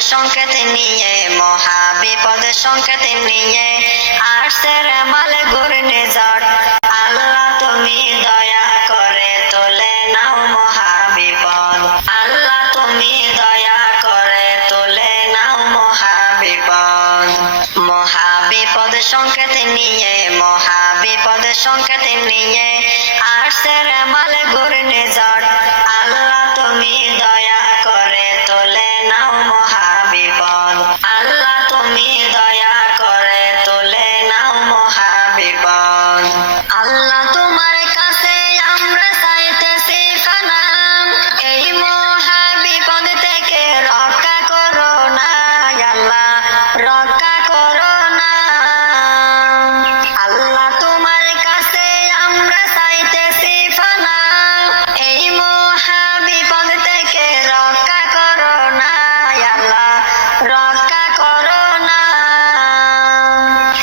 সংকেত নিয়ে, মহাবিপদ সংকেত নিয়ে আসছে রেমাল ঘূর্ণিঝড়। আল্লাহ তুমি দয়া করে তুলে নাও মহাবিপদ, আল্লাহ তুমি দয়া করে তুলে নাও মহাবিপদ। মহাবিপদ সংকেত নিয়ে, মহাবিপদ সংকেত নিয়ে আসছে রেমাল ঘূর্ণিঝড়। আল্লাহ তুমি দয়া করে তুলে নাও মহাবিপদ, আল্লাহ তুমি দয়া করে তুলে নাও মহাবিপদ। আল্লাহ তোমার কাছে আমরা চাইতেছি ফানা, এই মহাবিপদ থেকে রক্ষা করো না আল্লাহ, রক্ষা করো না। আল্লাহ তোমার কাছে আমরা চাইতেছি ফানা, এই মহাবিপদ থেকে রক্ষা করো না আল্লাহ, রক্ষা করো না।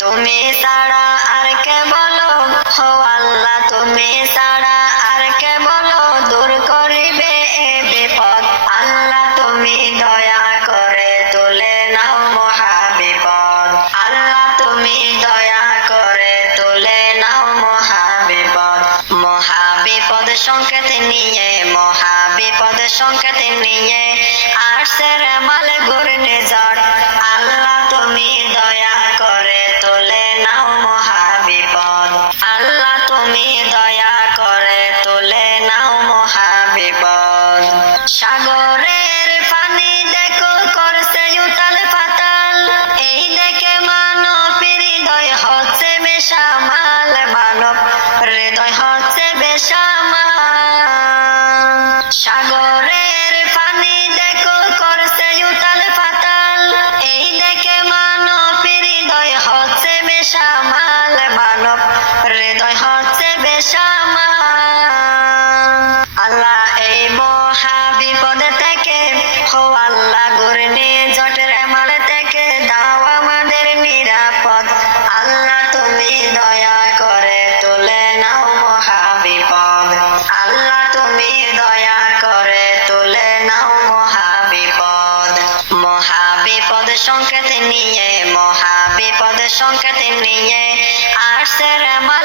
তুমি ছাড়া আর কে বলো, হো আল্লাহ তুমি ছাড়া আর কে বলো দূর করিবে এ বিপদ। আল্লাহ তুমি দয়া করে তুলে নাও মহাবিপদ, আল্লাহ তুমি দয়া করে তুলে নাও মহাবিপদ। মহাবিপদ সংকেত নিয়ে, মহাবিপদ সংকেত নিয়ে আসছে রেমাল ঘূর্ণিঝড়। আল্লাহ তুমি দয়া করে তুলে নাও মহাবিপদ, আল্লাহ তুমি দয়া করে তুলে নাও মহাবিপদ। সাগরের পানি দেখো করছে উতাল পাতাল, এই দেখে মানব হৃদয় হচ্ছে বেসামাল, মানব হৃদয় হচ্ছে বেসামাল। সাগরের পানি দেখো করছে উতাল পাতাল, এই দেখে মানব হৃদয় হচ্ছে বেসামাল, মানব হৃদয় হচ্ছে বেসামাল। আল্লাহ এই মহাবিপদ থেকে, হো আল্লাহ ঘূর্ণিঝড়ের রেমাল থেকে দাও আমাদের নিরাপদ। আল্লাহ তুমি দয়া করে তুলে নাও মহাবিপদ, আল্লাহ তুমি দয়া করে তুলে নাও মহাবিপদ। মহাবিপদ সংকেত নিয়ে, মহাবিপদ সংকেত নিয়ে আসছে রেমাল